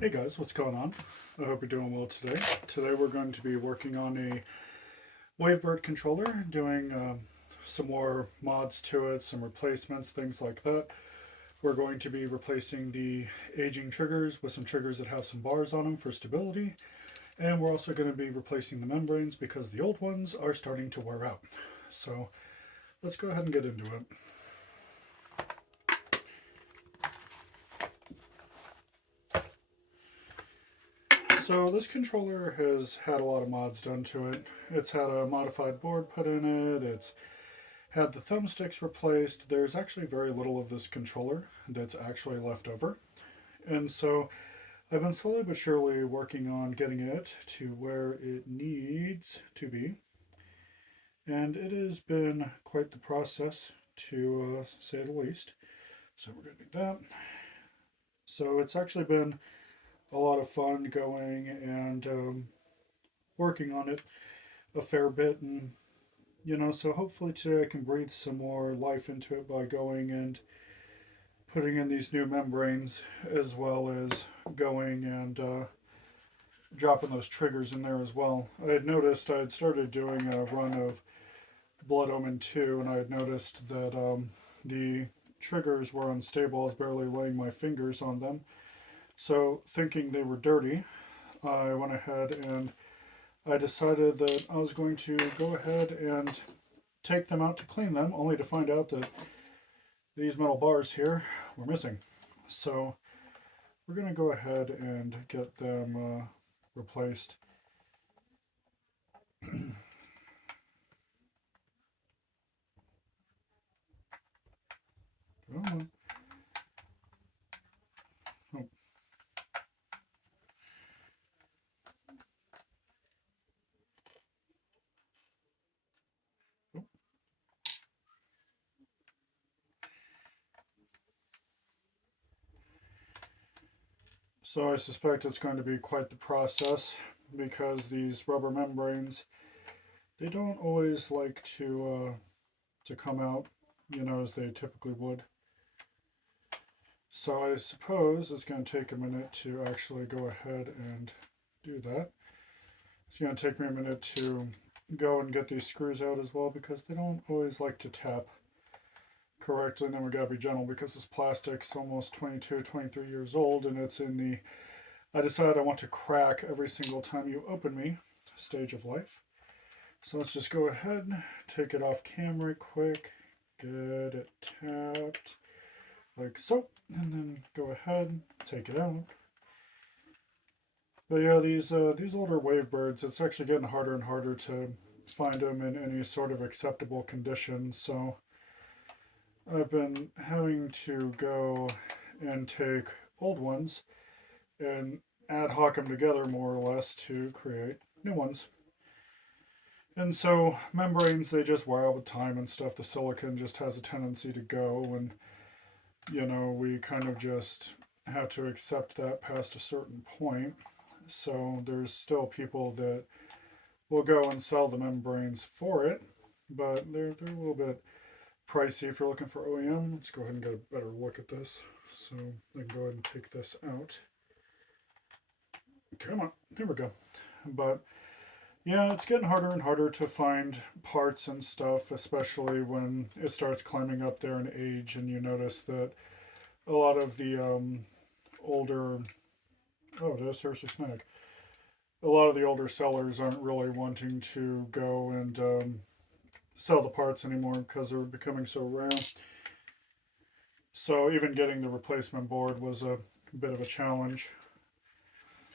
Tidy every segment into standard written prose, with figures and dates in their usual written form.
Hey guys, what's going on? I hope you're doing well today. Today we're going to be working on a Wavebird controller, doing some more mods to it, some replacements, things like that. We're going to be replacing the aging triggers with some triggers that have some bars on them for stability, and we're also going to be replacing the membranes because the old ones are starting to wear out. So let's go ahead and get into it. So this controller has had a lot of mods done to it. It's had a modified board put in it. It's had the thumbsticks replaced. There's actually very little of this controller that's actually left over. And so I've been slowly but surely working on getting it to where it needs to be. And it has been quite the process, to say the least. So we're going to do that. So it's actually been a lot of fun going and working on it a fair bit. And, so hopefully today I can breathe some more life into it by going and putting in these new membranes, as well as going and dropping those triggers in there as well. I had noticed I had started doing a run of Blood Omen 2, and I had noticed that the triggers were unstable. I was barely laying my fingers on them. So, thinking they were dirty, I went ahead and I decided that I was going to go ahead and take them out to clean them, only to find out that these metal bars here were missing. So we're going to go ahead and get them replaced. Oh, oh. So I suspect it's going to be quite the process because these rubber membranes, they don't always like to come out, as they typically would. So I suppose it's going to take a minute to actually go ahead and do that. It's going to take me a minute to go and get these screws out as well because they don't always like to tap correctly. And then we got to be gentle because this plastic's almost 22, 23 years old, and it's in the I decided I want to crack every single time you open me stage of life. So let's just go ahead, take it off camera quick, get it tapped like so, and then go ahead, take it out. But yeah, these older Wavebirds, it's actually getting harder and harder to find them in any sort of acceptable condition. So I've been having to go and take old ones and ad hoc them together more or less to create new ones. And so membranes, they just wear out with time and stuff. The silicon just has a tendency to go, and we kind of just have to accept that past a certain point. So there's still people that will go and sell the membranes for it, but they're a little bit pricey if you're looking for OEM. Let's go ahead and get a better look at this. So I can go ahead and take this out. Come on, there we go. But yeah, it's getting harder and harder to find parts and stuff, especially when it starts climbing up there in age, and you notice that a lot of the older oh, did I seriously snag? A lot of the older sellers aren't really wanting to go and sell the parts anymore because they're becoming so rare. So even getting the replacement board was a bit of a challenge.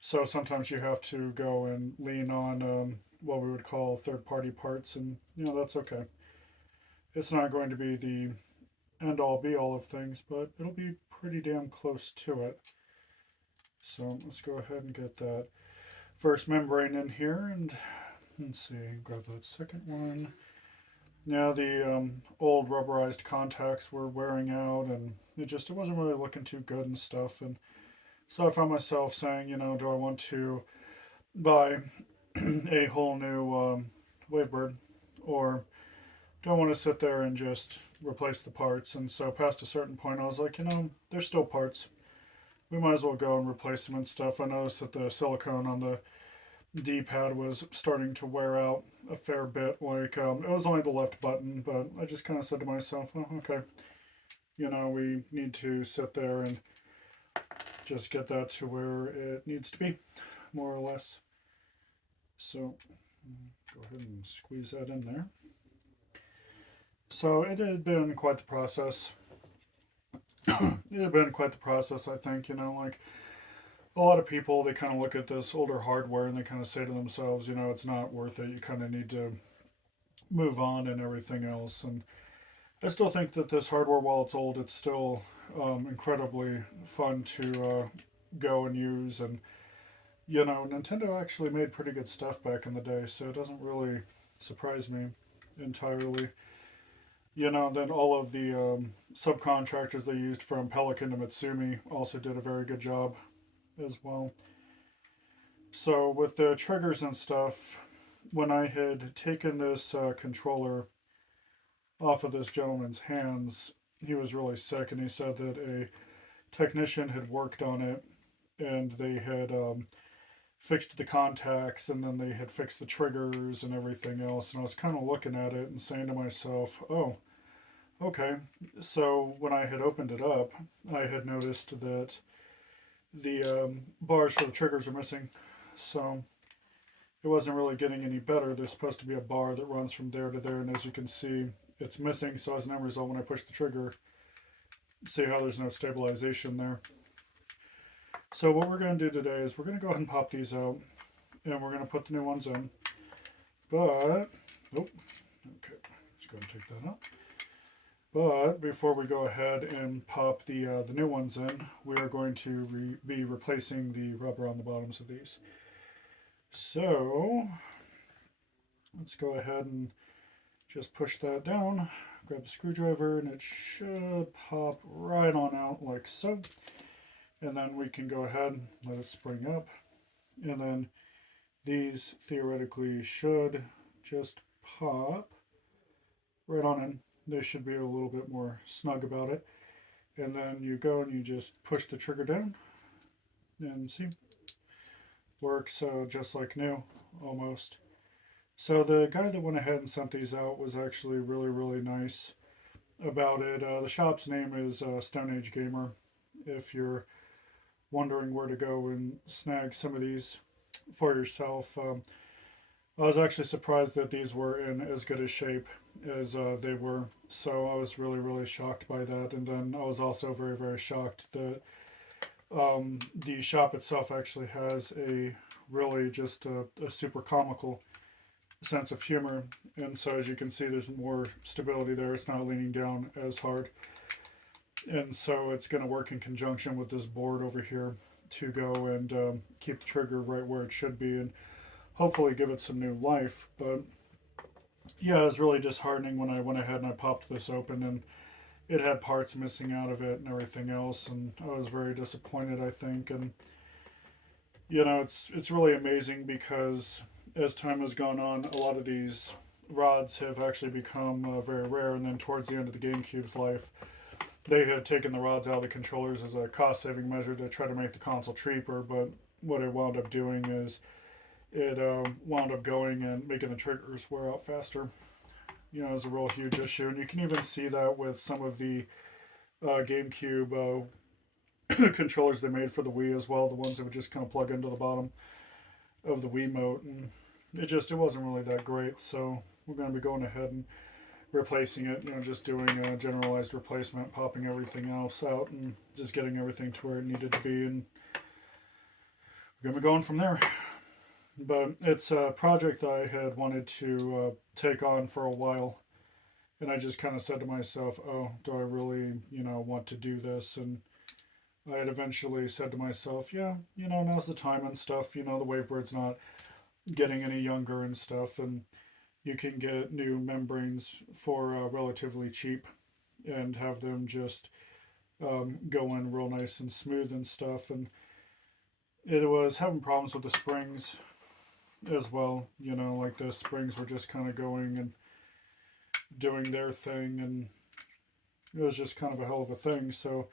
So sometimes you have to go and lean on what we would call third-party parts, and that's okay. It's not going to be the end-all be-all of things, but it'll be pretty damn close to it. So let's go ahead and get that first membrane in here, and let's see, grab that second one. Now the old rubberized contacts were wearing out, and it wasn't really looking too good and stuff. And so I found myself saying, do I want to buy a whole new Wavebird, or do I want to sit there and just replace the parts? And so past a certain point, I was like, there's still parts. we might as well go and replace them and stuff. I noticed that the silicone on the D-pad was starting to wear out a fair bit. Like, it was only the left button, but I just kind of said to myself, oh, okay, we need to sit there and just get that to where it needs to be, more or less. So, go ahead and squeeze that in there. So, it had been quite the process. It had been quite the process, I think, like a lot of people, they kind of look at this older hardware and they kind of say to themselves, it's not worth it. You kind of need to move on and everything else. And I still think that this hardware, while it's old, it's still incredibly fun to go and use. And, Nintendo actually made pretty good stuff back in the day, so it doesn't really surprise me entirely. Then all of the subcontractors they used from Pelican to Mitsumi also did a very good job as well. So with the triggers and stuff, when I had taken this controller off of this gentleman's hands, he was really sick, and he said that a technician had worked on it, and they had fixed the contacts, and then they had fixed the triggers and everything else. And I was kind of looking at it and saying to myself, oh, okay. So when I had opened it up, I had noticed that the bars for the triggers are missing. So it wasn't really getting any better. There's supposed to be a bar that runs from there to there, and as you can see, it's missing. So as an end result, when I push the trigger, see how there's no stabilization there. So what we're going to do today is we're going to go ahead and pop these out, and we're going to put the new ones in. But, okay, let's go ahead and take that out. But before we go ahead and pop the new ones in, we are going to be replacing the rubber on the bottoms of these. So let's go ahead and just push that down, grab a screwdriver, and it should pop right on out like so. And then we can go ahead and let it spring up. And then these theoretically should just pop right on in. They should be a little bit more snug about it. And then you go and you just push the trigger down. And see, works just like new, almost. So the guy that went ahead and sent these out was actually really, really nice about it. The shop's name is Stone Age Gamer. If you're wondering where to go and snag some of these for yourself, I was actually surprised that these were in as good a shape as they were. So I was really, really shocked by that. And then I was also very, very shocked that the shop itself actually has a really just a super comical sense of humor. And so as you can see, there's more stability there. It's not leaning down as hard. And so it's going to work in conjunction with this board over here to go and keep the trigger right where it should be and hopefully give it some new life. But yeah, it was really disheartening when I went ahead and I popped this open and it had parts missing out of it and everything else, and I was very disappointed, I think. And it's really amazing because as time has gone on, a lot of these rods have actually become very rare. And then towards the end of the GameCube's life, they had taken the rods out of the controllers as a cost-saving measure to try to make the console cheaper. But what it wound up doing is it wound up going and making the triggers wear out faster. Is a real huge issue, and you can even see that with some of the GameCube controllers they made for the Wii as well. The ones that would just kind of plug into the bottom of the Wiimote, and it wasn't really that great. So we're going to be going ahead and replacing it. Just doing a generalized replacement, popping everything else out, and just getting everything to where it needed to be, and we're going to be going from there. But it's a project that I had wanted to take on for a while. And I just kind of said to myself, oh, do I really, want to do this? And I had eventually said to myself, yeah, now's the time and stuff. The Wavebird's not getting any younger and stuff. And you can get new membranes for relatively cheap and have them just go in real nice and smooth and stuff. And it was having problems with the springs as well. Like the springs were just kind of going and doing their thing, and it was just kind of a hell of a thing. So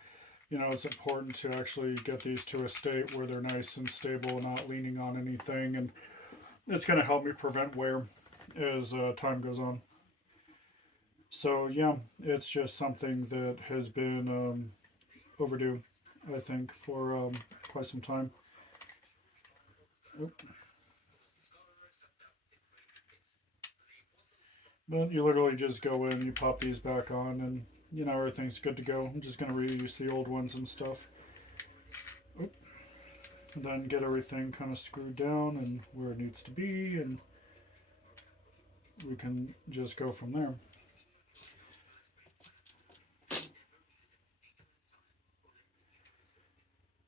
it's important to actually get these to a state where they're nice and stable, not leaning on anything, and it's going to help me prevent wear as time goes on. So yeah, it's just something that has been overdue, I think, for quite some time. Oop. But you literally just go in, you pop these back on, and everything's good to go. I'm just going to reuse the old ones and stuff. Oop. And then get everything kind of screwed down and where it needs to be, and we can just go from there.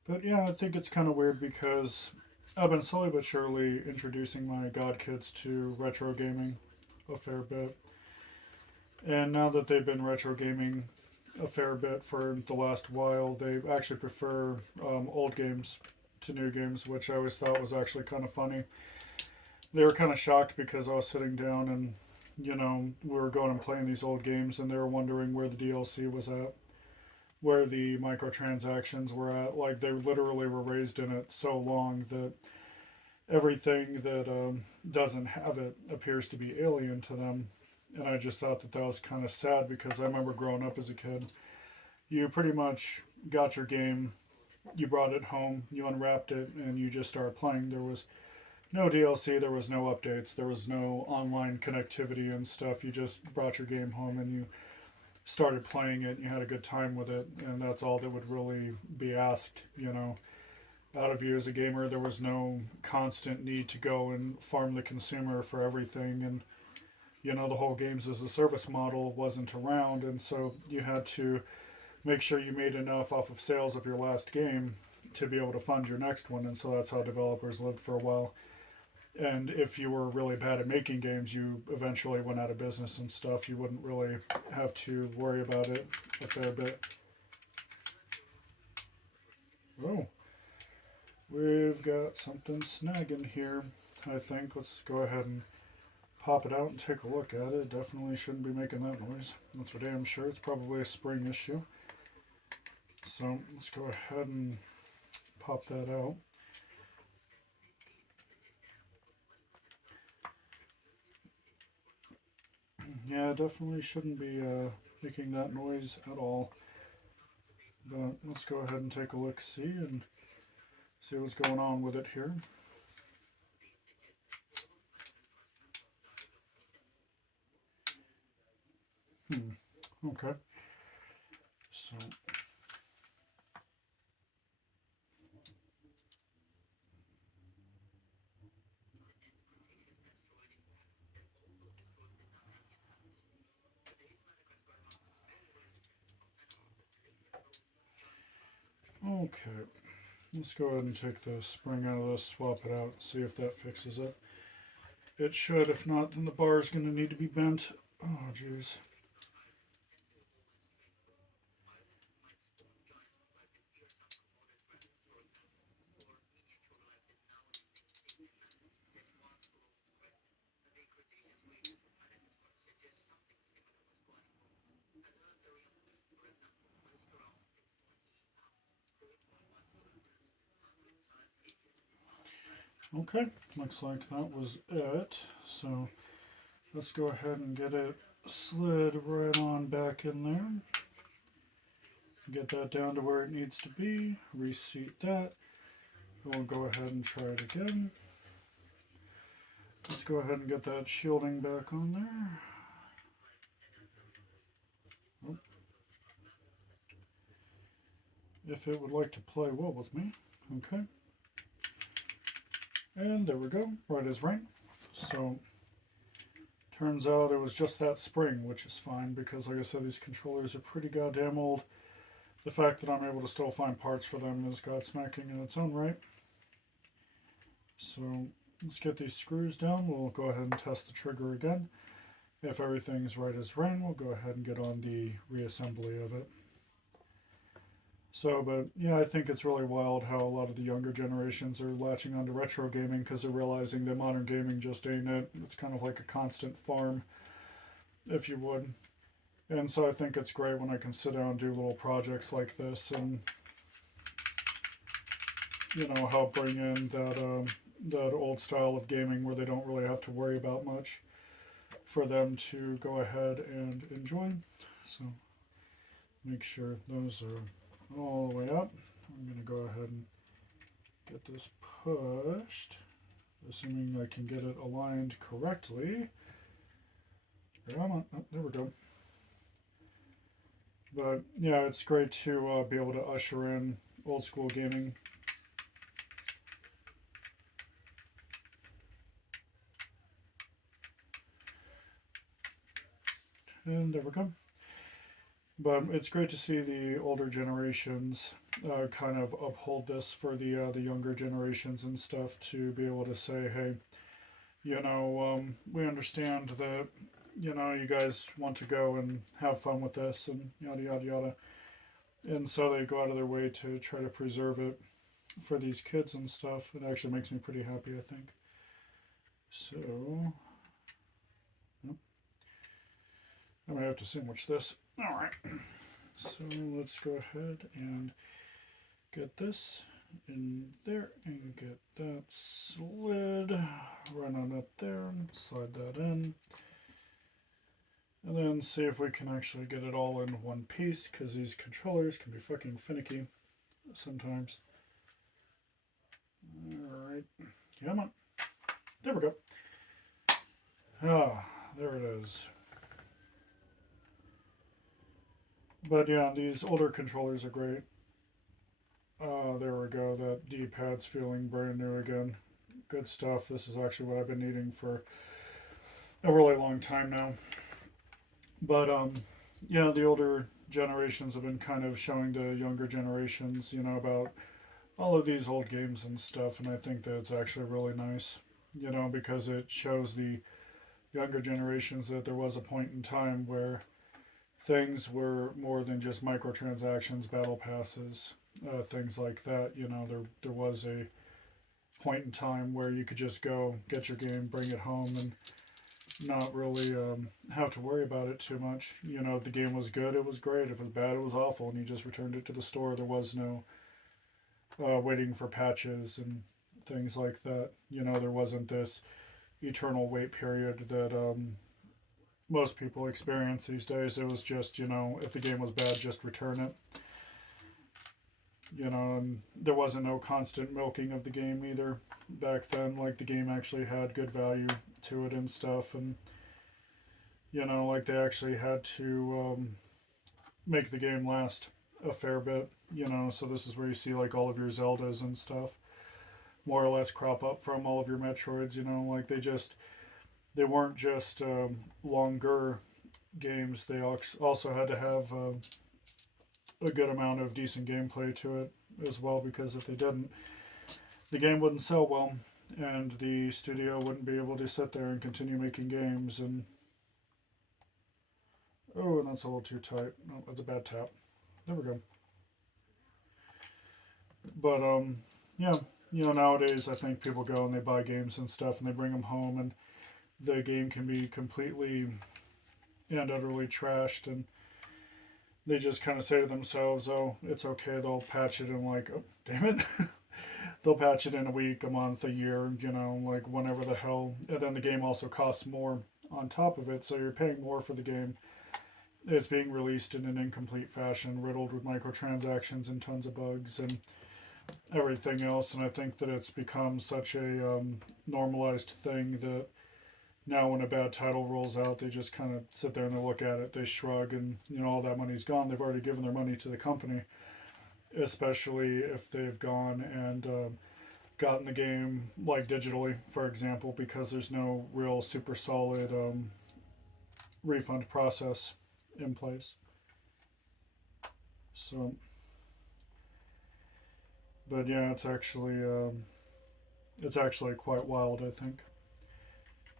But yeah, I think it's kind of weird because I've been slowly but surely introducing my god kids to retro gaming a fair bit. And now that they've been retro gaming a fair bit for the last while, they actually prefer old games to new games, which I always thought was actually kind of funny. They were kind of shocked because I was sitting down and, we were going and playing these old games, and they were wondering where the DLC was at, where the microtransactions were at. Like, they literally were raised in it so long that everything that doesn't have it appears to be alien to them. And I just thought that that was kind of sad because I remember growing up as a kid. You pretty much got your game, you brought it home, you unwrapped it, and you just started playing. There was no DLC, there was no updates, there was no online connectivity and stuff. You just brought your game home and you started playing it, and you had a good time with it, and that's all that would really be asked, out of you as a gamer. There was no constant need to go and farm the consumer for everything, and the whole games as a service model wasn't around, and so you had to make sure you made enough off of sales of your last game to be able to fund your next one, and so that's how developers lived for a while. And if you were really bad at making games, you eventually went out of business and stuff. You wouldn't really have to worry about it a fair bit. Oh, we've got something snagging here, I think. Let's go ahead and pop it out and take a look at it. It definitely shouldn't be making that noise. That's for damn sure. It's probably a spring issue. So let's go ahead and pop that out. Yeah, definitely shouldn't be making that noise at all. But let's go ahead and take a look, see, and see what's going on with it here. Okay. So okay. Let's go ahead and take the spring out of this, swap it out, see if that fixes it. It should. If not, then the bar is going to need to be bent. Oh, jeez. Okay, looks like that was it. So let's go ahead and get it slid right on back in there. Get that down to where it needs to be. Reseat that. We'll go ahead and try it again. Let's go ahead and get that shielding back on there. Oh. If it would like to play well with me. Okay. And there we go, right as rain. So turns out it was just that spring, which is fine because, like I said, these controllers are pretty goddamn old. The fact that I'm able to still find parts for them is godsmacking in its own right. So let's get these screws down. We'll go ahead and test the trigger again. If everything's right as rain, we'll go ahead and get on the reassembly of it. So, but yeah, I think it's really wild how a lot of the younger generations are latching onto retro gaming because they're realizing that modern gaming just ain't it. It's kind of like a constant farm, if you would. And so I think it's great when I can sit down and do little projects like this and, help bring in that old style of gaming where they don't really have to worry about much for them to go ahead and enjoy. So make sure those are all the way up. I'm going to go ahead and get this pushed, assuming I can get it aligned correctly. Come on. Oh, there we go. But yeah, it's great to be able to usher in old school gaming. And there we go. But it's great to see the older generations kind of uphold this for the younger generations and stuff, to be able to say, hey, we understand that you guys want to go and have fun with this and yada yada yada, and so they go out of their way to try to preserve it for these kids and stuff. It actually makes me pretty happy, I think. So I might have to sandwich this. All right. So let's go ahead and get this in there and get that slid right on up there and slide that in. And then see if we can actually get it all in one piece, because these controllers can be fucking finicky sometimes. Alright. Come on. There we go. Ah, there it is. But yeah, these older controllers are great. There we go. That D-pad's feeling brand new again. Good stuff. This is actually what I've been needing for a really long time now. But yeah, the older generations have been kind of showing the younger generations, about all of these old games and stuff, and I think that it's actually really nice, because it shows the younger generations that there was a point in time where things were more than just microtransactions, battle passes, things like that. There was a point in time where you could just go get your game, bring it home, and not really have to worry about it too much. If the game was good, it was great. If it was bad, it was awful, and you just returned it to the store. There was no waiting for patches and things like that. There wasn't this eternal wait period that most people experience these days. It was just, if the game was bad, just return it. And there wasn't no constant milking of the game either back then. Like, the game actually had good value to it and stuff, and like, they actually had to make the game last a fair bit. So this is where you see like all of your Zeldas and stuff more or less crop up from, all of your Metroids. Like, they weren't just longer games. They also had to have a good amount of decent gameplay to it as well, because if they didn't, the game wouldn't sell well, and the studio wouldn't be able to sit there and continue making games. And oh, and that's a little too tight. No, that's a bad tap. There we go. But yeah, nowadays I think people go and they buy games and stuff and they bring them home, and the game can be completely and utterly trashed, and they just kind of say to themselves, oh, it's okay, they'll patch it in like, oh, damn it. They'll patch it in a week, a month, a year, like whenever the hell. And then the game also costs more on top of it, so you're paying more for the game. It's being released in an incomplete fashion, riddled with microtransactions and tons of bugs and everything else. And I think that it's become such a normalized thing that now when a bad title rolls out, they just kind of sit there and they look at it, they shrug, and all that money's gone. They've already given their money to the company, especially if they've gone and gotten the game like digitally, for example, because there's no real super solid refund process in place. So, but yeah, it's actually quite wild, I think.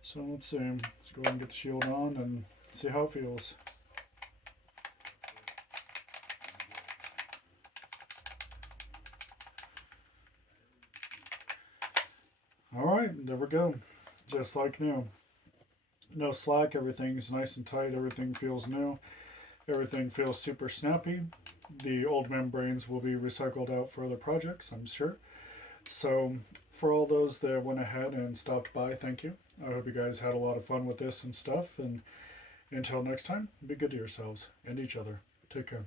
So let's see. Let's go ahead and get the shield on and see how it feels. Alright, there we go. Just like new. No slack, everything's nice and tight, everything feels new. Everything feels super snappy. The old membranes will be recycled out for other projects, I'm sure. So, for all those that went ahead and stopped by, thank you. I hope you guys had a lot of fun with this and stuff. And until next time, be good to yourselves and each other. Take care.